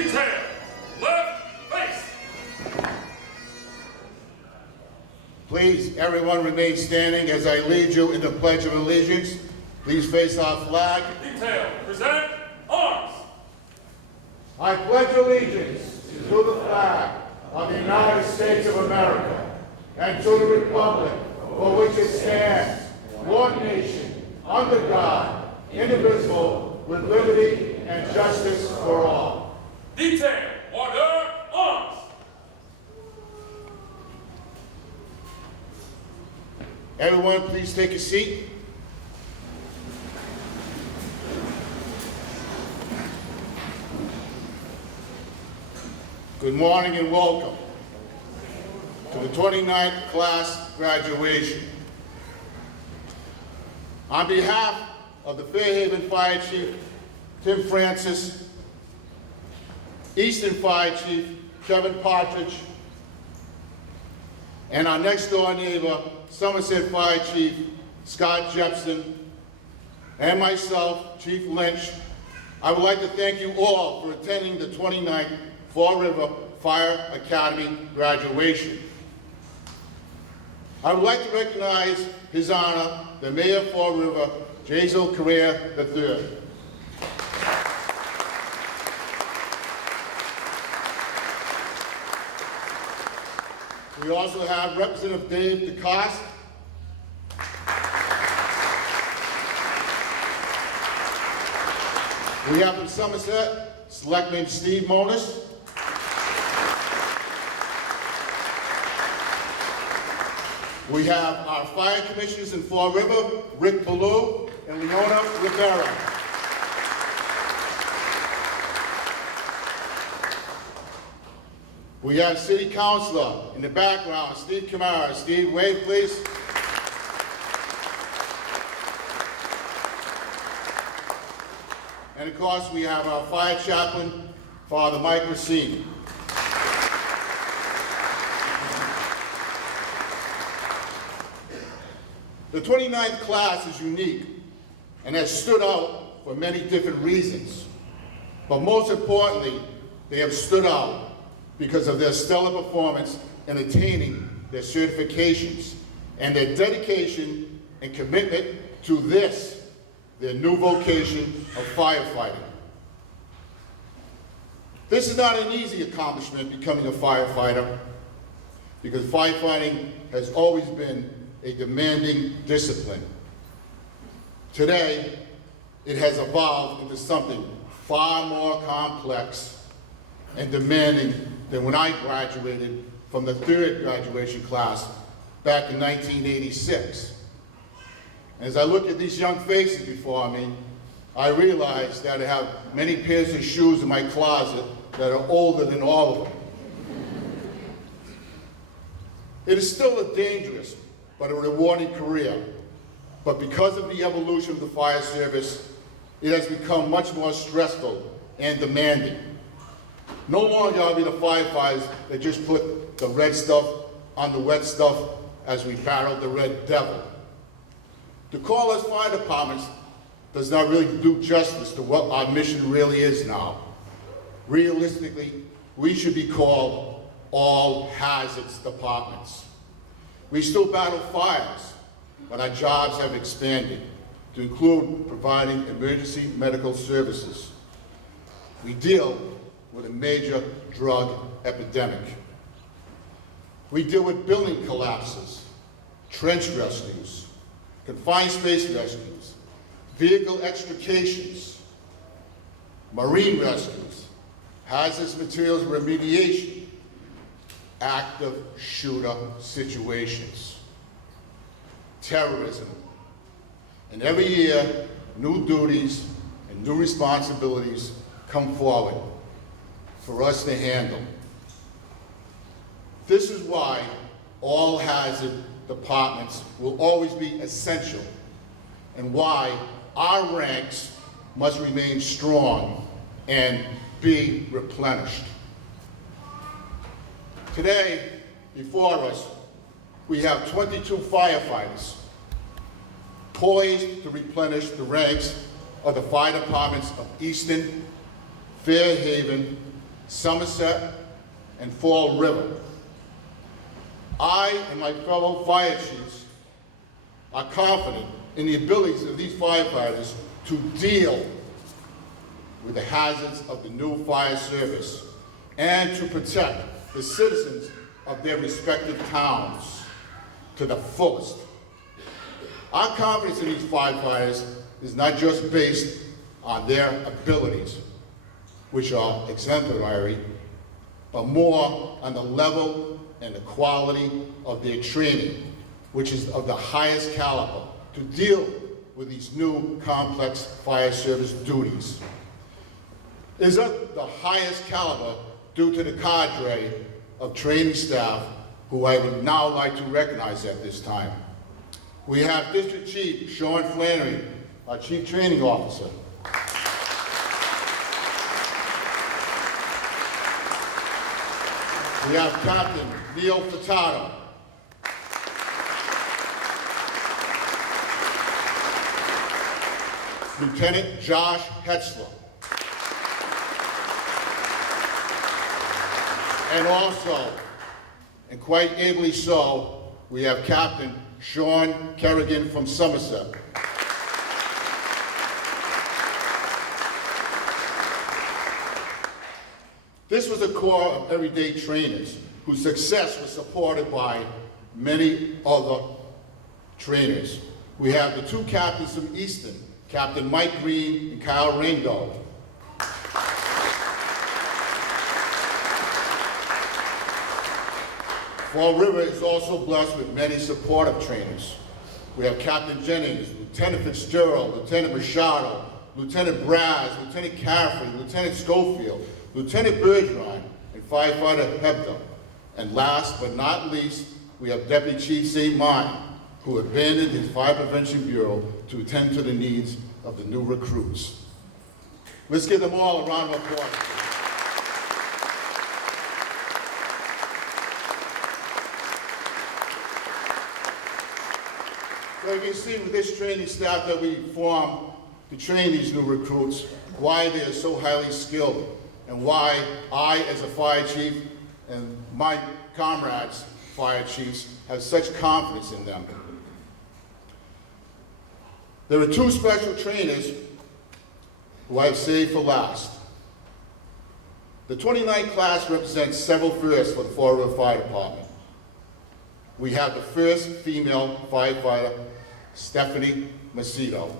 Detail, left face. Please, everyone remain standing as I lead you in the Pledge of Allegiance. Please face our flag. Detail, present arms. I pledge allegiance to the flag of the United States of America and to the republic for which it stands, one nation, under God, indivisible, with liberty and justice for all. Detail, order, arms. Everyone, please take a seat. Good morning and welcome to the 29th class graduation. On behalf of the Fairhaven Fire Chief, Tim Francis, Easton Fire Chief, Kevin Partridge, and our next door neighbor, Somerset Fire Chief, Scott Jepson, and myself, Chief Lynch, I would like to thank you all for attending the 29th Fall River Fire Academy graduation. I would like to recognize His Honor, the Mayor of Fall River, Jazel Correa III. We also have Representative Dave DeCoste. We have from Somerset, Selectman Steve Monis. We have our fire commissioners in Fall River, Rick Ballou and Leona Rivera. We have City Councilor in the background, Steve Kamara. Steve, wave please. And of course, we have our fire chaplain, Father Mike Racine. The 29th class is unique and has stood out for many different reasons. But most importantly, they have stood out because of their stellar performance in attaining their certifications and their dedication and commitment to this, their new vocation of firefighting. This is not an easy accomplishment, becoming a firefighter, because firefighting has always been a demanding discipline. Today, it has evolved into something far more complex and demanding than when I graduated from the 3rd graduation class back in 1986. As I look at these young faces before me, I realize that I have many pairs of shoes in my closet that are older than all of them. It is still a dangerous but a rewarding career. But because of the evolution of the fire service, it has become much more stressful and demanding. No longer are we the firefighters that just put the red stuff on the wet stuff as we battled the red devil. To call us fire departments does not really do justice to what our mission really is now. Realistically, we should be called all hazards departments. We still battle fires, but our jobs have expanded to include providing emergency medical services. We deal with a major drug epidemic. We deal with building collapses, trench rescues, confined space rescues, vehicle extrications, marine rescues, hazardous materials remediation, active shooter situations, terrorism. And every year, new duties and new responsibilities come forward for us to handle. This is why all hazard departments will always be essential, and why our ranks must remain strong and be replenished. Today, before us, we have 22 firefighters poised to replenish the ranks of the fire departments of Easton, Fairhaven, Somerset, and Fall River. I and my fellow fire chiefs are confident in the abilities of these firefighters to deal with the hazards of the new fire service and to protect the citizens of their respective towns to the fullest. Our confidence in these firefighters is not just based on their abilities, which are exemplary, but more on the level and the quality of their training, which is of the highest caliber to deal with these new complex fire service duties. It is of the highest caliber due to the cadre of training staff who I would now like to recognize at this time. We have District Chief Sean Flannery, our Chief Training Officer. We have Captain Neil Furtado. Lieutenant Josh Hetzler. And also, and quite ably so, we have Captain Sean Kerrigan from Somerset. This was a corps of everyday trainers whose success was supported by many other trainers. We have the two captains from Easton, Captain Mike Green and Kyle Rainbow. Fall River is also blessed with many supportive trainers. We have Captain Jennings, Lieutenant Fitzgerald, Lieutenant Machado, Lieutenant Braz, Lieutenant Caffrey, Lieutenant Schofield, Lieutenant Bergeron, and Firefighter Hebdo. And last but not least, we have Deputy Chief St. Martin, who abandoned his Fire Prevention Bureau to attend to the needs of the new recruits. Let's give them all a round of applause. So you can see with this training staff that we formed to train these new recruits, why they are so highly skilled, and why I, as a fire chief, and my comrades, fire chiefs, have such confidence in them. There are two special trainers who I've saved for last. The 29th class represents several firsts for the Fall River Fire Department. We have the first female firefighter, Stephanie Macedo.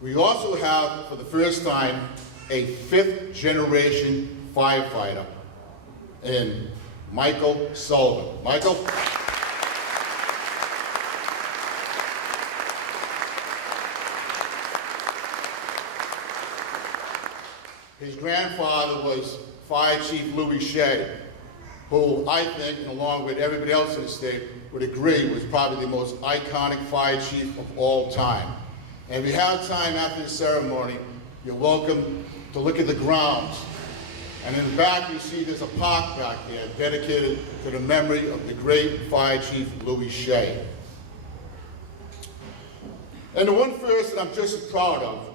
We also have, for the first time, a fifth-generation firefighter in Michael Sullivan. Michael? His grandfather was Fire Chief Louis Shea, who I think, along with everybody else in the state, would agree was probably the most iconic fire chief of all time. And if you have time after the ceremony, you're welcome to look at the grounds. And in the back, you see there's a park back there dedicated to the memory of the great Fire Chief Louis Shea. And the one first that I'm just as proud of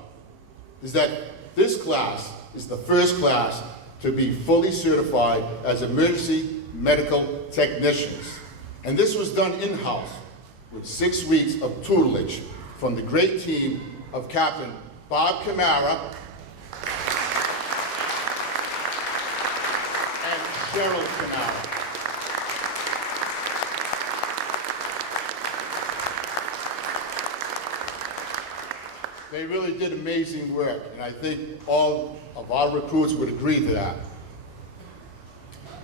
is that this class is the first class to be fully certified as emergency medical technicians. And this was done in-house with 6 weeks of tutelage from the great team of Captain Bob Camara and Cheryl Camara. They really did amazing work, and I think all of our recruits would agree to that.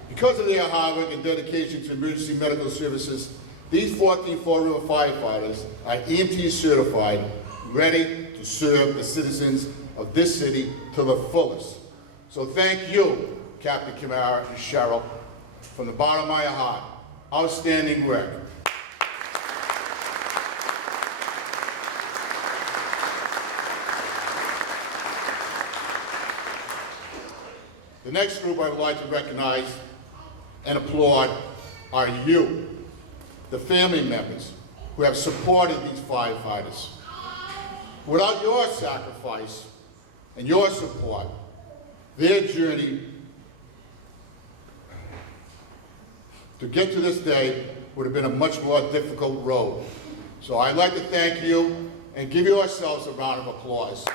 Because of their hard work and dedication to emergency medical services, these 14 Fall River firefighters are EMT certified, ready to serve the citizens of this city to the fullest. So thank you, Captain Camara and Cheryl, from the bottom of my heart. Outstanding work. The next group I would like to recognize and applaud are you. the family members who have supported these firefighters. Without your sacrifice and your support, their journey to get to this day would have been a much more difficult road. So I'd like to thank you and give yourselves a round of applause.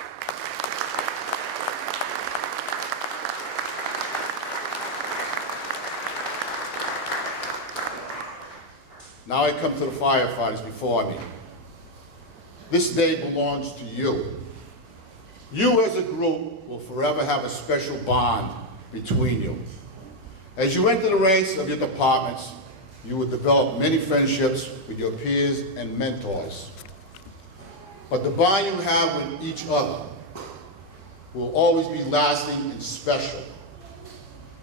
Now I come to the firefighters before me. This day belongs to you. You as a group will forever have a special bond between you. As you enter the ranks of your departments, you will develop many friendships with your peers and mentors. But the bond you have with each other will always be lasting and special.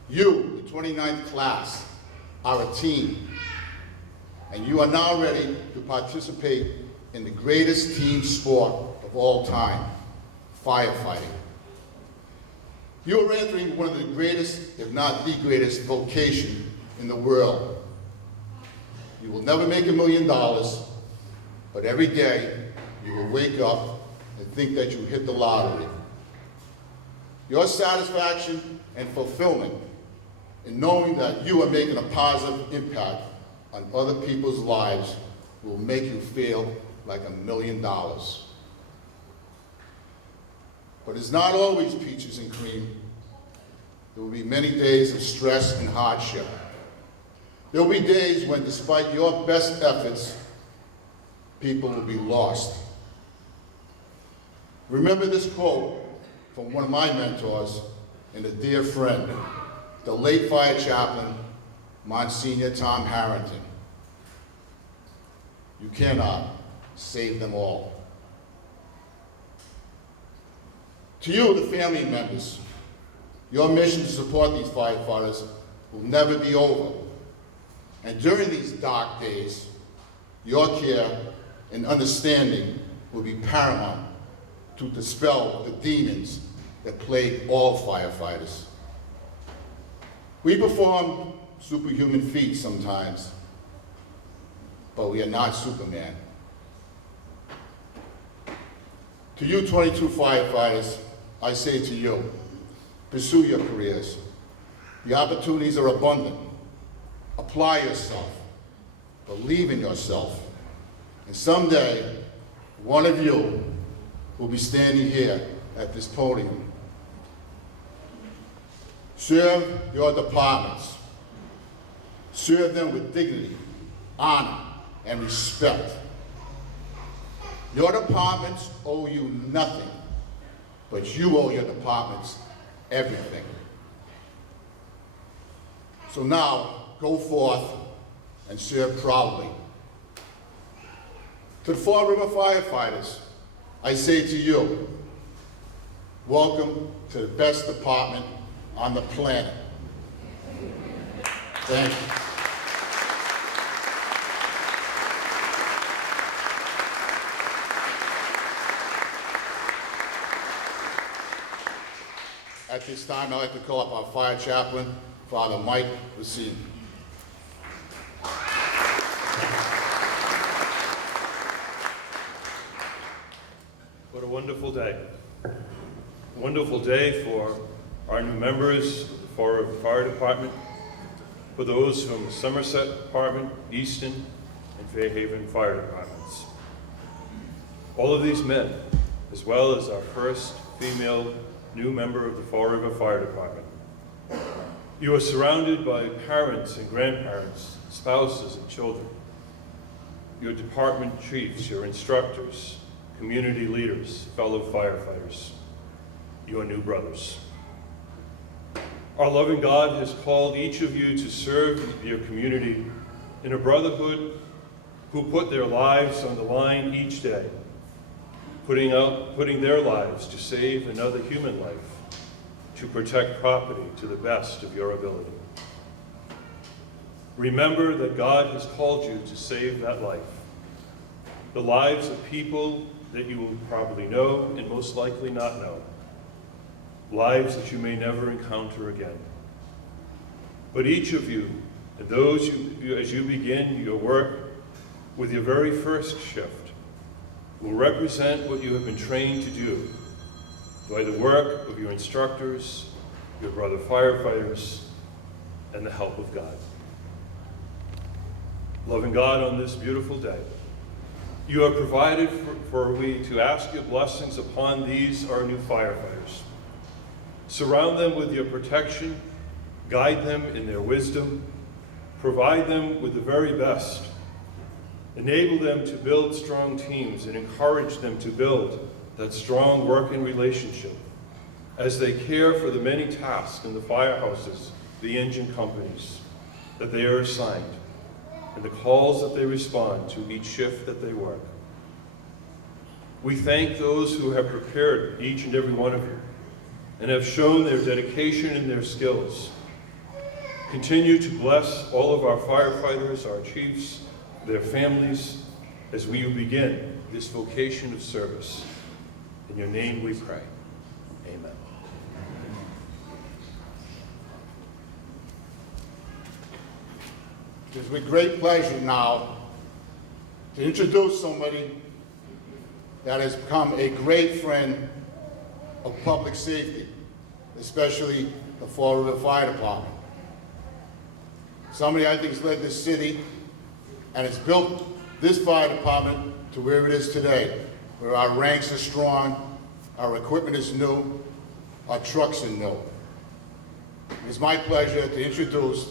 You, the 29th class, are a team, and you are now ready to participate in the greatest team sport of all time, firefighting. You are entering one of the greatest, if not the greatest, vocation in the world. You will never make $1 million, but every day you will wake up and think that you hit the lottery. Your satisfaction and fulfillment in knowing that you are making a positive impact on other people's lives will make you feel like $1 million. But it's not always peaches and cream. There will be many days of stress and hardship. There will be days when, despite your best efforts, people will be lost. Remember this quote from one of my mentors and a dear friend, the late fire chaplain, Monsignor Tom Harrington. You cannot save them all. To you, the family members, your mission to support these firefighters will never be over. And during these dark days, your care and understanding will be paramount to dispel the demons that plague all firefighters. We perform superhuman feats sometimes, but we are not Superman. To you 22 firefighters, I say to you, pursue your careers. The opportunities are abundant. Apply yourself, believe in yourself, and someday, one of you will be standing here at this podium. Serve your departments. Serve them with dignity, honor, and respect. Your departments owe you nothing, but you owe your departments everything. So now, go forth and serve proudly. To the Fall River firefighters, I say to you, welcome to the best department on the planet. Thank you. At this time, I'd like to call up our fire chaplain, Father Mike Racine. What a wonderful day. Wonderful day for our new members of the Fall River Fire Department, for those from the Somerset Department, Easton, and Fairhaven Fire Departments. All of these men, as well as our first female new member of the Fall River Fire Department. You are surrounded by parents and grandparents, spouses and children, your department chiefs, your instructors, community leaders, fellow firefighters, your new brothers. Our loving God has called each of you to serve your community in a brotherhood who put their lives on the line each day, putting their lives to save another human life, to protect property to the best of your ability. Remember that God has called you to save that life, the lives of people that you will probably know and most likely not know, lives that you may never encounter again. But each of you, and those as you begin your work with your very first shift will represent what you have been trained to do by the work of your instructors, your brother firefighters, and the help of God. Loving God on this beautiful day, you have provided for we to ask your blessings upon these, our new firefighters. Surround them with your protection, guide them in their wisdom, provide them with the very best, enable them to build strong teams, and encourage them to build that strong working relationship as they care for the many tasks in the firehouses, the engine companies that they are assigned, and the calls that they respond to each shift that they work. We thank those who have prepared each and every one of you and have shown their dedication and their skills. Continue to bless all of our firefighters, our chiefs, their families, as we begin this vocation of service. In your name we pray. Amen. It is with great pleasure now to introduce somebody that has become a great friend of public safety, especially the Fall River Fire Department. Somebody I think has led this city and has built this fire department to where it is today, where our ranks are strong, our equipment is new, our trucks are new. It is my pleasure to introduce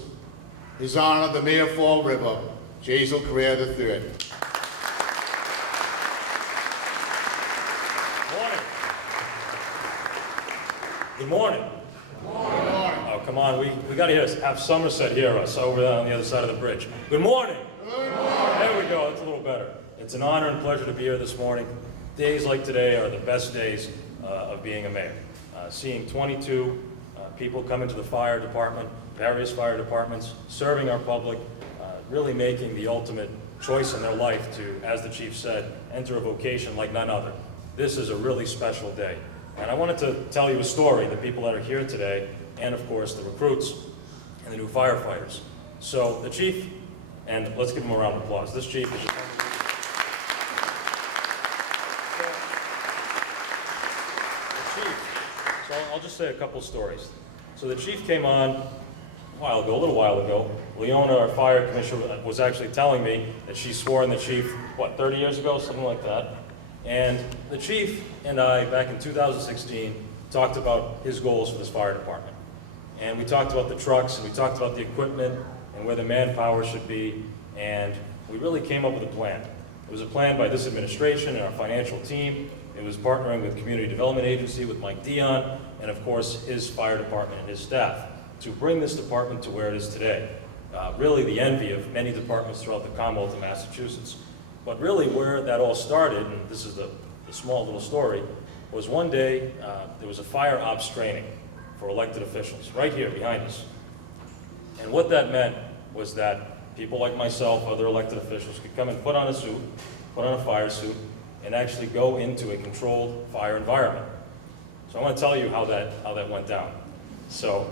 His Honor, the Mayor of Fall River, Jazel Correa III. Good morning. Good morning. Oh, come on, we got to have Somerset hear us over there on the other side of the bridge. Good morning. Good morning. There we go, that's a little better. It's an honor and pleasure to be here this morning. Days like today are the best days of being a mayor. Seeing 22 people come into the fire department, various fire departments, serving our public, really making the ultimate choice in their life to, as the chief said, enter a vocation like none other. This is a really special day. And I wanted to tell you a story, the people that are here today, and of course the recruits and the new firefighters. So the chief, and let's give him a round of applause. This chief is just so I'll just say a couple stories. So the chief came on a little while ago. Leona, our fire commissioner, was actually telling me that she swore in the chief, 30 years ago, something like that. And the chief and I, back in 2016, talked about his goals for this fire department. And we talked about the trucks, and we talked about the equipment, and where the manpower should be, and we really came up with a plan. It was a plan by this administration and our financial team. It was partnering with Community Development Agency, with Mike Dion, and of course his fire department and his staff, to bring this department to where it is today. Really the envy of many departments throughout the Commonwealth of Massachusetts. But really where that all started, and this is the small little story, was one day there was a fire ops training for elected officials right here behind us. And what that meant was that people like myself, other elected officials, could come and put on a suit, put on a fire suit, and actually go into a controlled fire environment. So I want to tell you how that went down. So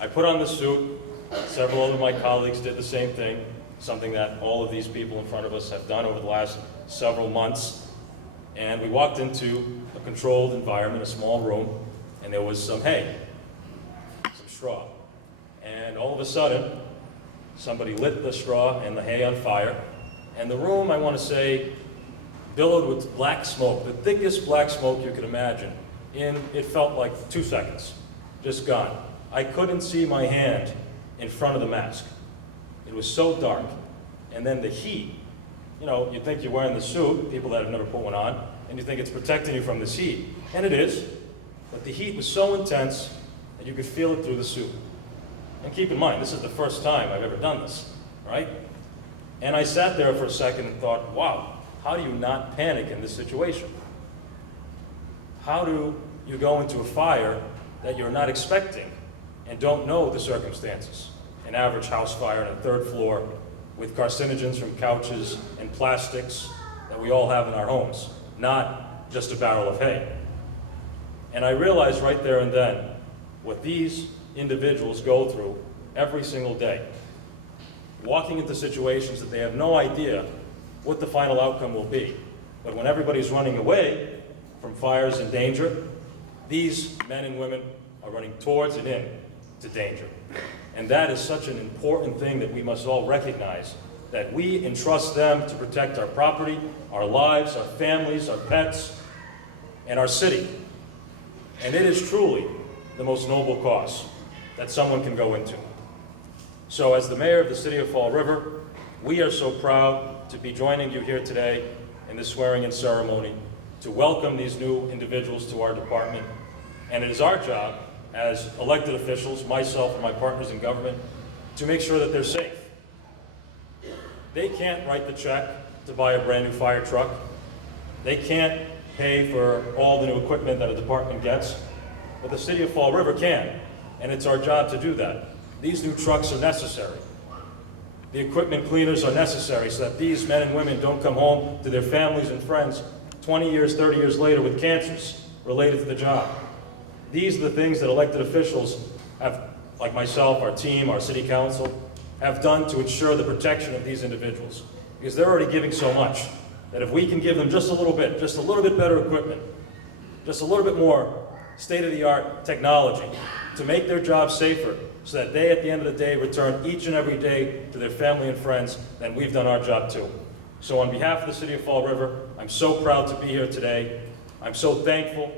I put on the suit, several other of my colleagues did the same thing, something that all of these people in front of us have done over the last several months. And we walked into a controlled environment, a small room, and there was some hay, some straw. And all of a sudden, somebody lit the straw and the hay on fire. And the room, I want to say, billowed with black smoke, the thickest black smoke you could imagine. And it felt like 2 seconds, just gone. I couldn't see my hand in front of the mask. It was so dark. And then the heat, you think you're wearing the suit, people that have never put one on, and you think it's protecting you from this heat. And it is. But the heat was so intense that you could feel it through the suit. And keep in mind, this is the first time I've ever done this, right? And I sat there for a second and thought, wow, how do you not panic in this situation? How do you go into a fire that you're not expecting and don't know the circumstances? An average house fire on a 3rd floor with carcinogens from couches and plastics that we all have in our homes, not just a barrel of hay. And I realized right there and then what these individuals go through every single day, walking into situations that they have no idea what the final outcome will be. But when everybody's running away from fires and danger, these men and women are running towards and in to danger. And that is such an important thing that we must all recognize, that we entrust them to protect our property, our lives, our families, our pets, and our city. And it is truly the most noble cause that someone can go into. So as the mayor of the city of Fall River, we are so proud to be joining you here today in this swearing-in ceremony to welcome these new individuals to our department. And it is our job as elected officials, myself and my partners in government, to make sure that they're safe. They can't write the check to buy a brand new fire truck. They can't pay for all the new equipment that a department gets, but the city of Fall River can, and it's our job to do that. These new trucks are necessary. The equipment cleaners are necessary so that these men and women don't come home to their families and friends 20 years, 30 years later with cancers related to the job. These are the things that elected officials have, like myself, our team, our city council, have done to ensure the protection of these individuals. Because they're already giving so much, that if we can give them just a little bit better equipment, just a little bit more state-of-the-art technology to make their job safer, so that they, at the end of the day, return each and every day to their family and friends, then we've done our job too. So on behalf of the city of Fall River, I'm so proud to be here today. I'm so thankful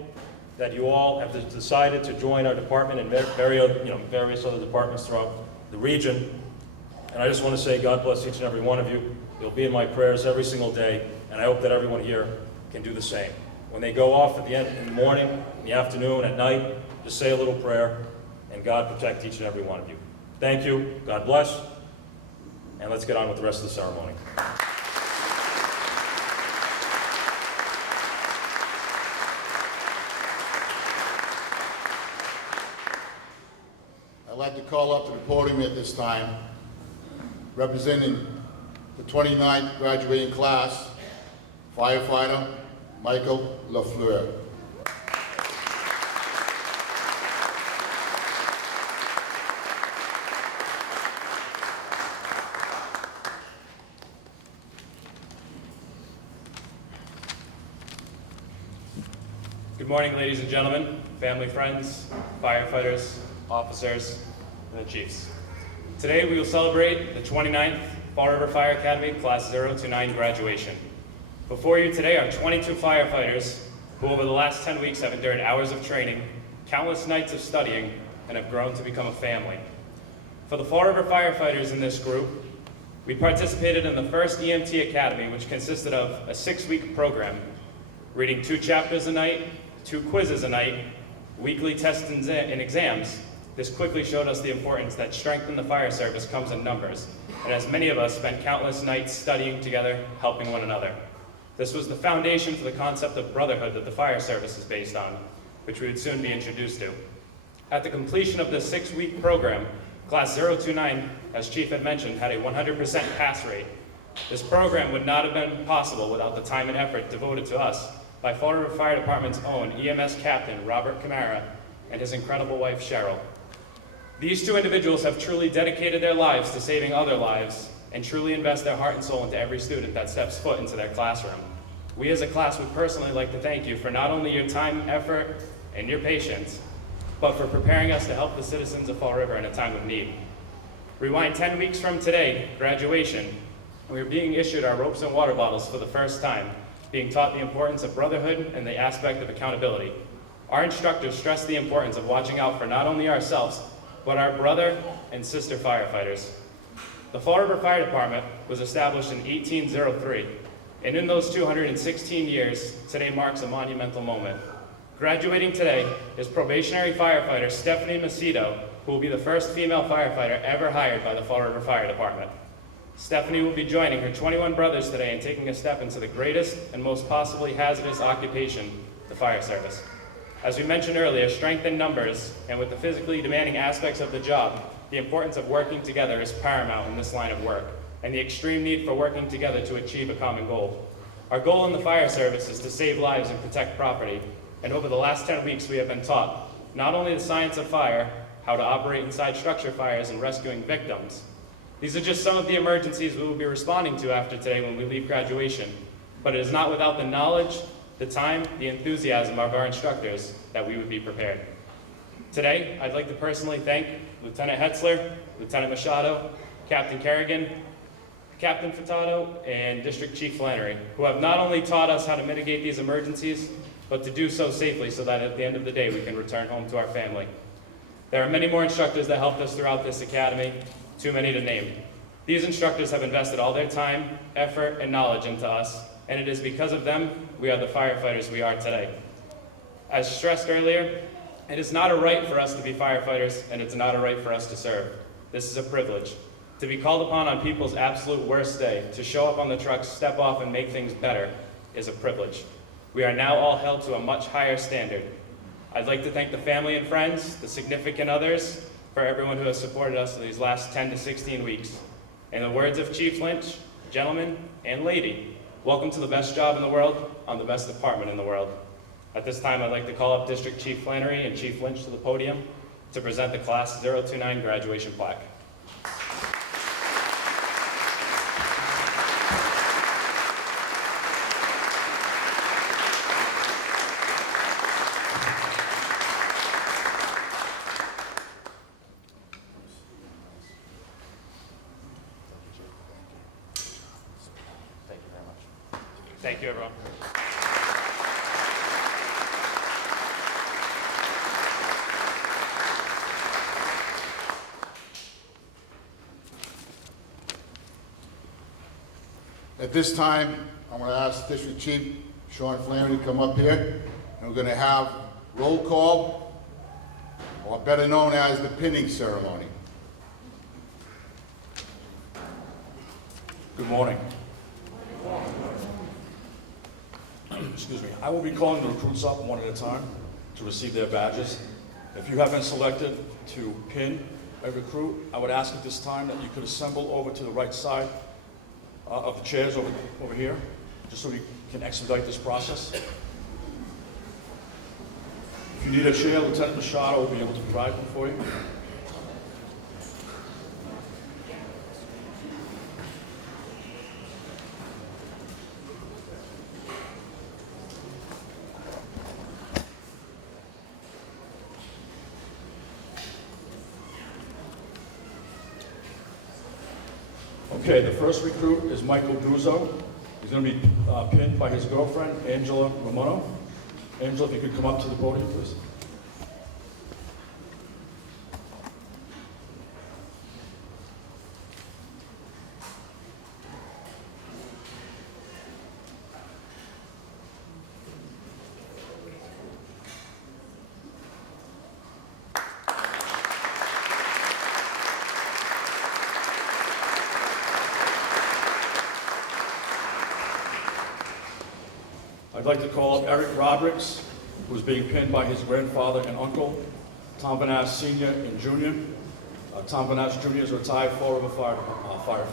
that you all have decided to join our department and various other departments throughout the region. And I just want to say God bless each and every one of you. You'll be in my prayers every single day, and I hope that everyone here can do the same. When they go off at the end, in the morning, in the afternoon, at night, just say a little prayer, and God protect each and every one of you. Thank you, God bless, and let's get on with the rest of the ceremony. I'd like to call up to the podium at this time, representing the 29th graduating class, Firefighter Michael LaFleur. Good morning, ladies and gentlemen, family, friends, firefighters, officers, and the chiefs. Today we will celebrate the 29th Fall River Fire Academy Class 029 graduation. Before you today are 22 firefighters who over the last 10 weeks have endured hours of training, countless nights of studying, and have grown to become a family. For the Fall River firefighters in this group, we participated in the first EMT Academy, which consisted of a 6-week program, reading 2 chapters a night, 2 quizzes a night, weekly tests and exams. This quickly showed us the importance that strength in the fire service comes in numbers, and as many of us spent countless nights studying together, helping one another. This was the foundation for the concept of brotherhood that the fire service is based on, which we would soon be introduced to. At the completion of this 6-week program, Class 029, as Chief had mentioned, had a 100% pass rate. This program would not have been possible without the time and effort devoted to us by Fall River Fire Department's own EMS Captain, Robert Camara, and his incredible wife, Cheryl. These 2 individuals have truly dedicated their lives to saving other lives and truly invest their heart and soul into every student that steps foot into their classroom. We as a class would personally like to thank you for not only your time, effort, and your patience, but for preparing us to help the citizens of Fall River in a time of need. Rewind 10 weeks from today, graduation, we are being issued our ropes and water bottles for the first time, being taught the importance of brotherhood and the aspect of accountability. Our instructors stress the importance of watching out for not only ourselves, but our brother and sister firefighters. The Fall River Fire Department was established in 1803, and in those 216 years, today marks a monumental moment. Graduating today is probationary firefighter Stephanie Macedo, who will be the first female firefighter ever hired by the Fall River Fire Department. Stephanie will be joining her 21 brothers today and taking a step into the greatest and most possibly hazardous occupation, the fire service. As we mentioned earlier, strength in numbers, and with the physically demanding aspects of the job, the importance of working together is paramount in this line of work, and the extreme need for working together to achieve a common goal. Our goal in the fire service is to save lives and protect property, and over the last 10 weeks we have been taught not only the science of fire, how to operate inside structure fires and rescuing victims, These are just some of the emergencies we will be responding to after today when we leave graduation, but it is not without the knowledge, the time, the enthusiasm of our instructors that we would be prepared. Today, I'd like to personally thank Lieutenant Hetzler, Lieutenant Machado, Captain Kerrigan, Captain Furtado, and District Chief Flannery, who have not only taught us how to mitigate these emergencies, but to do so safely so that at the end of the day we can return home to our family. There are many more instructors that helped us throughout this academy, too many to name. These instructors have invested all their time, effort, and knowledge into us, and it is because of them we are the firefighters we are today. As stressed earlier, it is not a right for us to be firefighters, and it's not a right for us to serve. This is a privilege. To be called upon on people's absolute worst day, to show up on the truck, step off, and make things better is a privilege. We are now all held to a much higher standard. I'd like to thank the family and friends, the significant others, for everyone who has supported us in these last 10 to 16 weeks. In the words of Chief Lynch, gentlemen and lady, welcome to the best job in the world on the best department in the world. At this time, I'd like to call up District Chief Flannery and Chief Lynch to the podium to present the Class 029 graduation plaque. Thank you, everyone. At this time, I'm going to ask District Chief Sean Flannery to come up here, and we're going to have roll call, or better known as the pinning ceremony. Good morning. Excuse me. I will be calling the recruits up one at a time to receive their badges. If you have been selected to pin a recruit, I would ask at this time that you could assemble over to the right side of the chairs over here, just so we can expedite this process. If you need a chair, Lieutenant Machado will be able to provide one for you. Okay, the first recruit is Michael Guzzo. He's going to be pinned by his girlfriend, Angela Ramono. Angela, if you could come up to the podium, please. I'd like to call up Eric Rodericks, who's being pinned by his grandfather and uncle, Tom Vanash Sr. and Jr. Tom Vanash Jr. is a retired Fall River firefighter.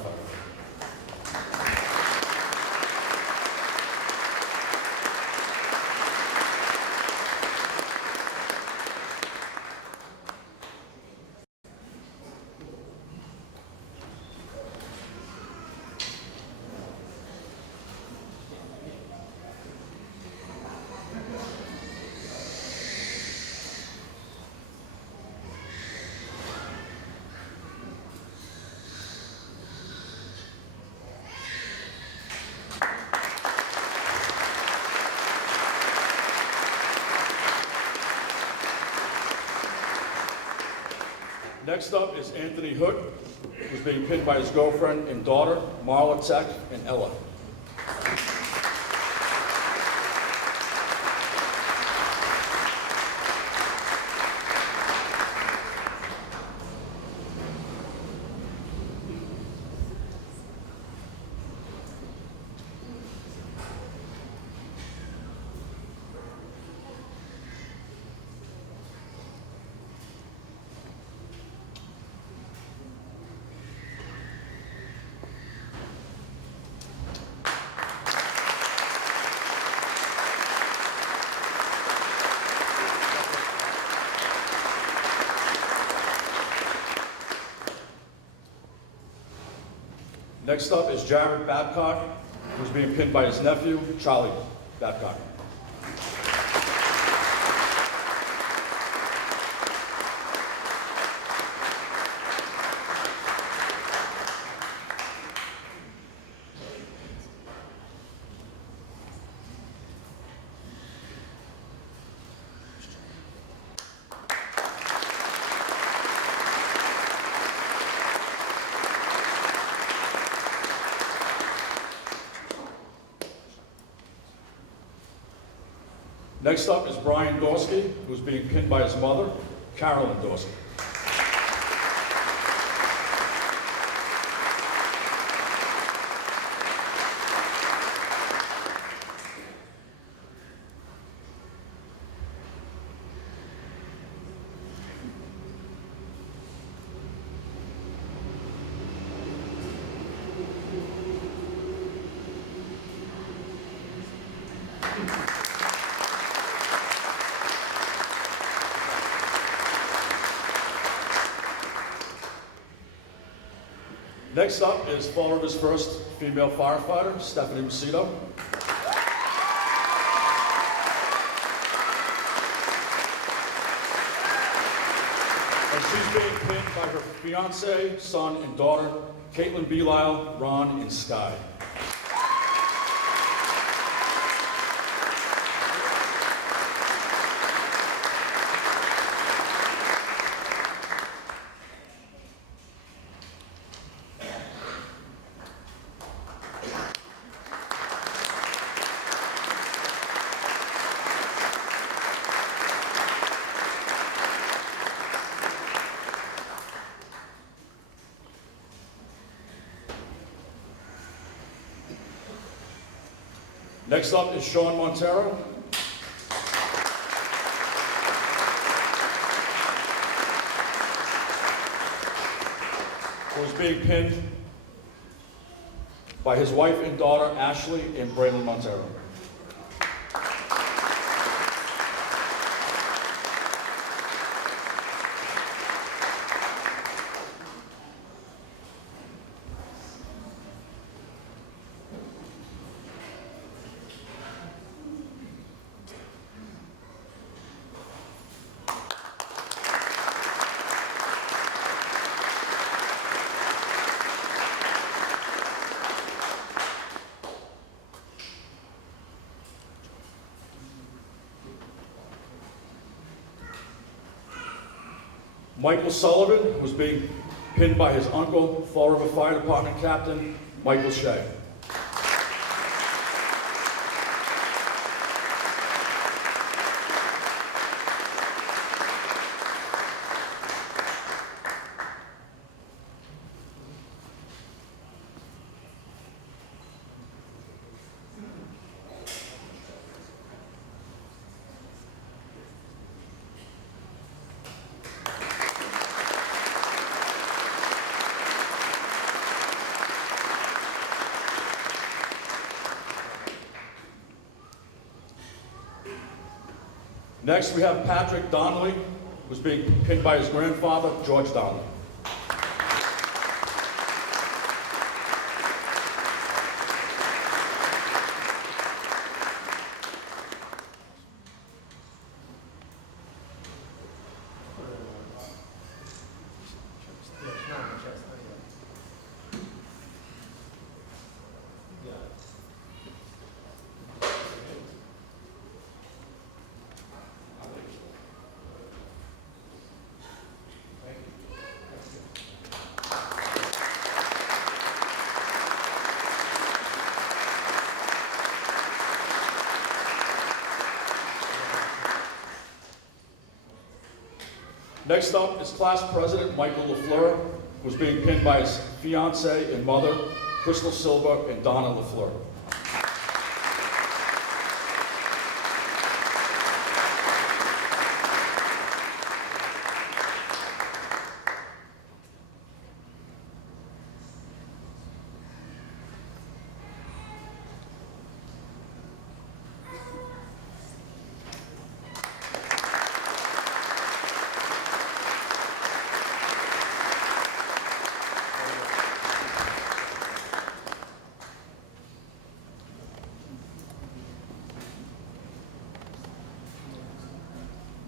Next up is Anthony Hood, who's being pinned by his girlfriend and daughter, Marla Tech and Ella. Next up is Jared Babcock, who's being pinned by his nephew, Charlie Babcock. Next up is Brian Dorsky, who's being pinned by his mother, Carolyn Dorsky. Next up is Fall River's first female firefighter, Stephanie Macedo. And she's being pinned by her fiance, son, and daughter, Caitlin Belisle, Ron, and Sky. Next up is Sean Montero. Who is being pinned by his wife and daughter, Ashley and Braylon Montero. Michael Sullivan was being pinned by his uncle, Fall River Fire Department Captain, Michael Shea. Next, we have Patrick Donnelly, who's being pinned by his grandfather, George Donnelly. Next up is Class President Michael LaFleur, who's being pinned by his fiancée and mother, Crystal Silva and Donna LaFleur.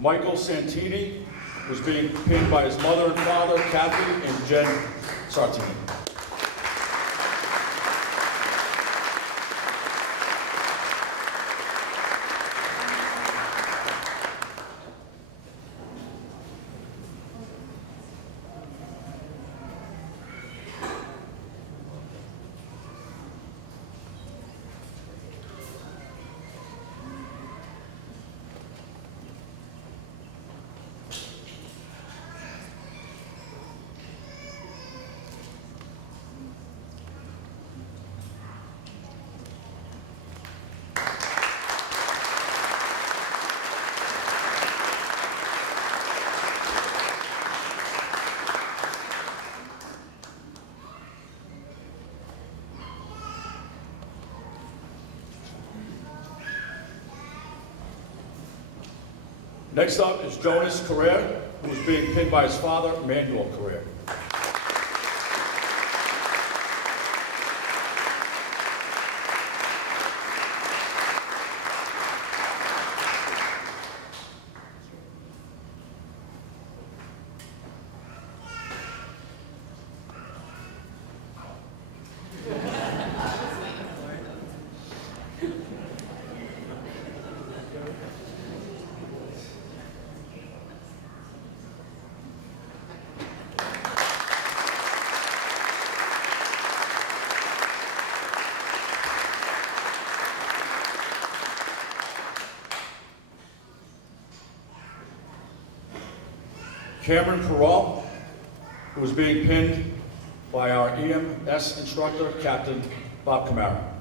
Michael Santini was being pinned by his mother and father, Kathy and Jen Sartini. Next up is Jonas Carrere, who was being pinned by his father, Manuel Carrere. Cameron Perrault, who was being pinned by our EMS instructor, Captain Bob Camara.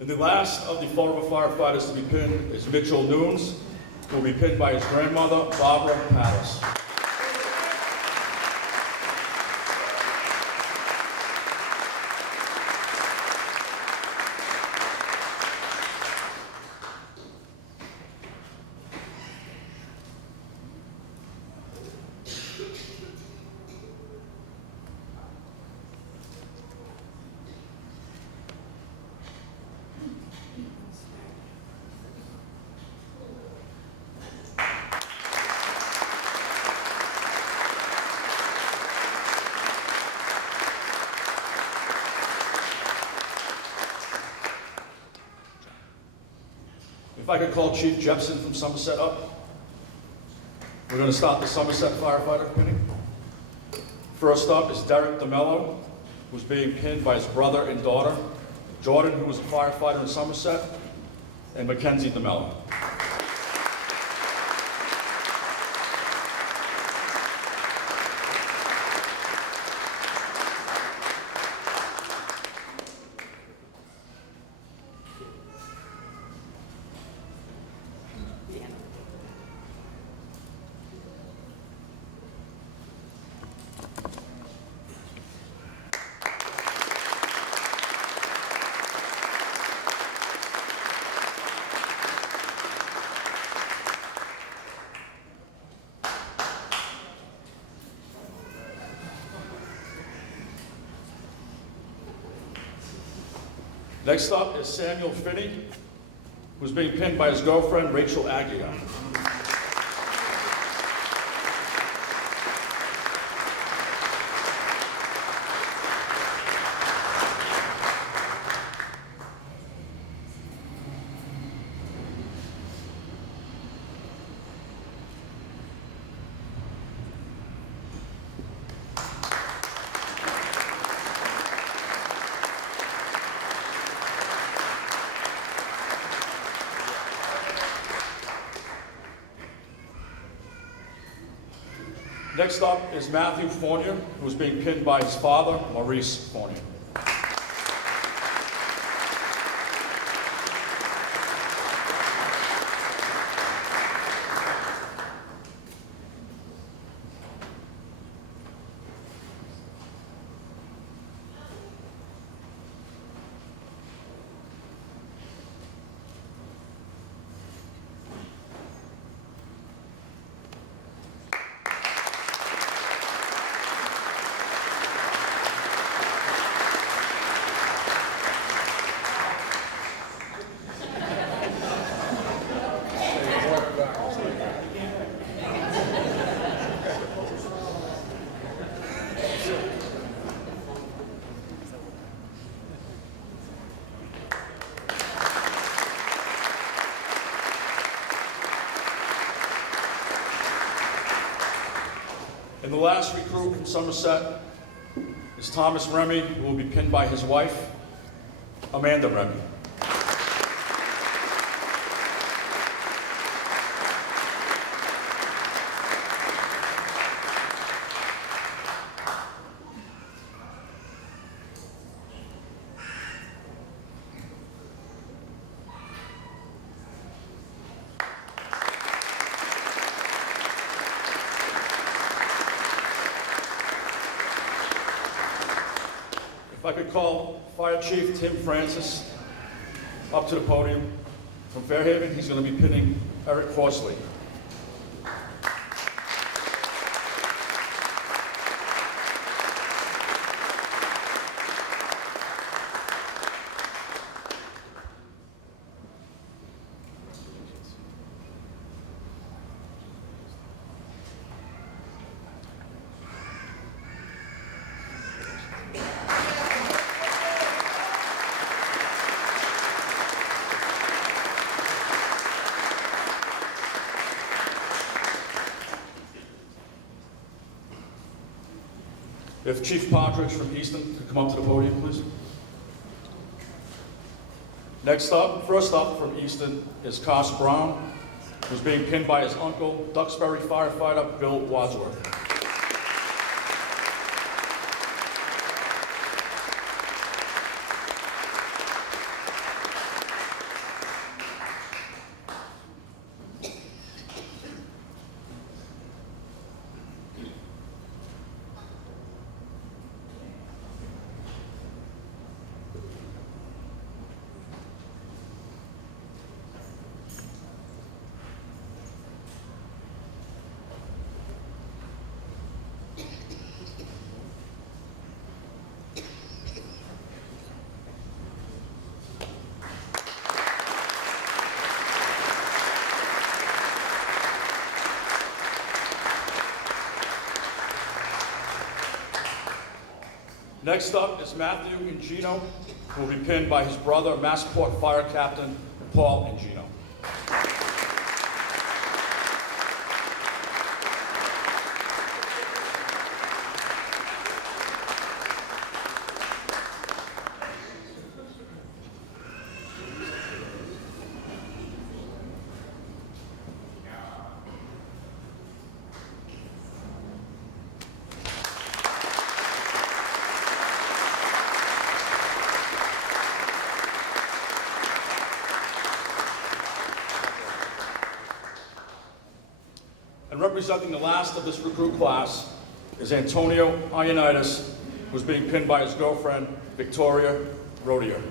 And the last of the Fall River firefighters to be pinned is Mitchell Nunes, who will be pinned by his grandmother, Barbara Pattis. If I could call Chief Jepson from Somerset up. We're going to start the Somerset firefighter pinning. First up is Derek DeMello, who's being pinned by his brother and daughter, Jordan, who was a firefighter in Somerset, and Mackenzie DeMello. Next up is Samuel Finney, who's being pinned by his girlfriend, Rachel Aguiar. Next up is Matthew Fournier, who is being pinned by his father, Maurice Fournier. And the last recruit from Somerset is Thomas Remy, who will be pinned by his wife, Amanda Remy. If I could call Fire Chief Tim Francis up to the podium. From Fairhaven, he's going to be pinning Eric Horsley. If Chief Partridge from Easton could come up to the podium, please. Next up, first up from Easton is Cos Brown, who's being pinned by his uncle, Duxbury firefighter Bill Wadsworth. Next up is Matthew Ingino, who will be pinned by his brother, Massport Fire Captain Paul Ingino. And representing the last of this recruit class is Antonio Ionitis, who's being pinned by his girlfriend, Victoria Rodier.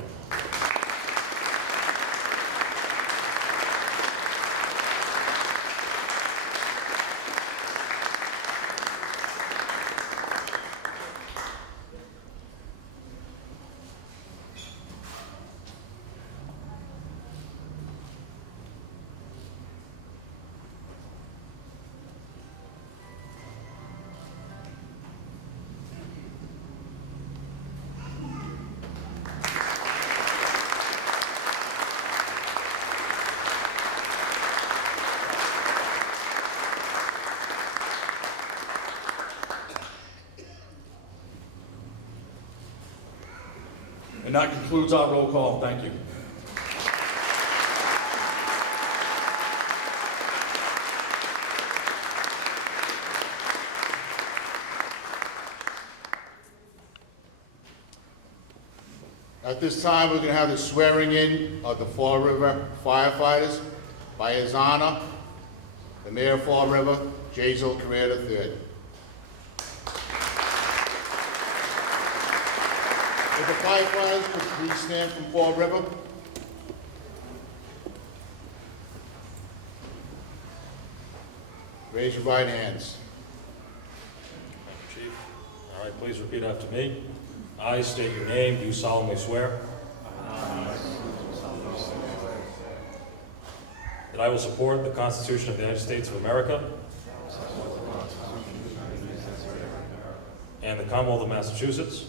And that concludes our roll call. Thank you. At this time, we're going to have the swearing in of the Fall River firefighters by His Honor, the Mayor of Fall River, Jazel Correa III. Would the firefighters would please stand from Fall River? Raise your right hands. Chief. All right, please repeat after me. I state your name, do solemnly swear. That I will support the Constitution of the United States of America and the Commonwealth of Massachusetts.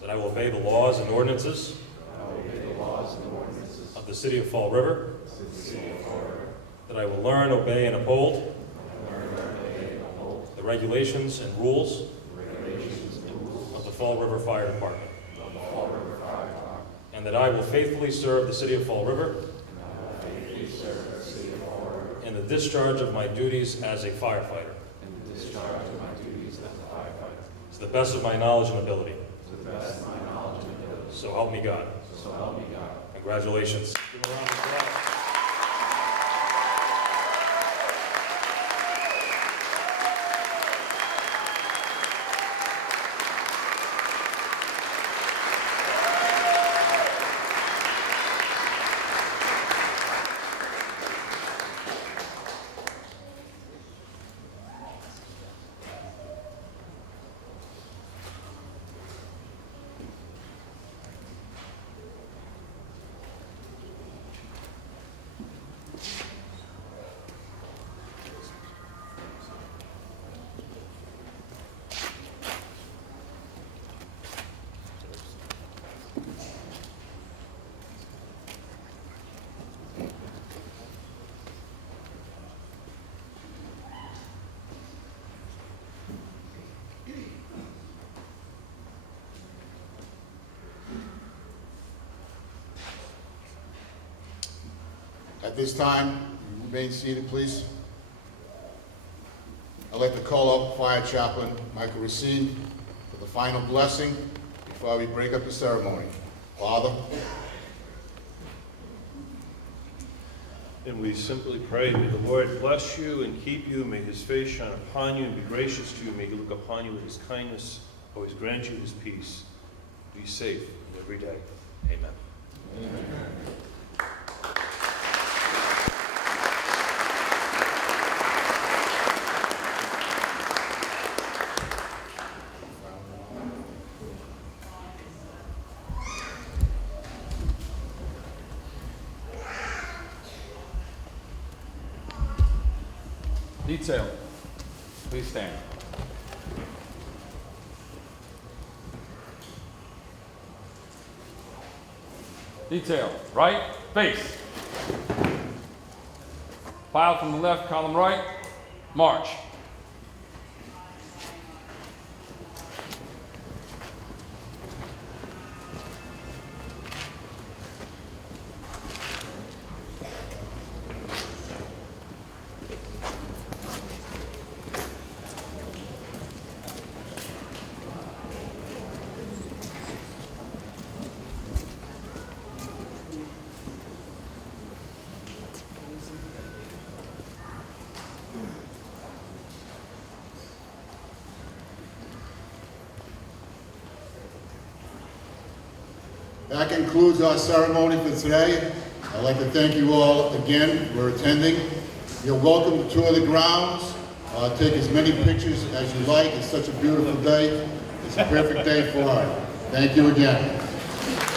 That I will obey the laws and ordinances of the City of Fall River. That I will learn, obey, and uphold regulations and rules of the Fall River Fire Department. And that I will faithfully serve the City of Fall River in the discharge of my duties as a firefighter. To the best of my knowledge and ability. So help me God. Congratulations. Give a round of applause. At this time, remain seated, please. I'd like to call up Fire Chaplain Michael Racine for the final blessing before we break up the ceremony. Father. And we simply pray, may the Lord bless you and keep you. May his face shine upon you and be gracious to you. May he look upon you with his kindness, always grant you his peace. Be safe every day. Amen. Detail, please stand. Detail, right, face. File from the left, column right, march. That concludes our ceremony for today. I'd like to thank you all again for attending. You're welcome to tour the grounds. Take as many pictures as you like. It's such a beautiful day. It's a perfect day for it. Thank you again.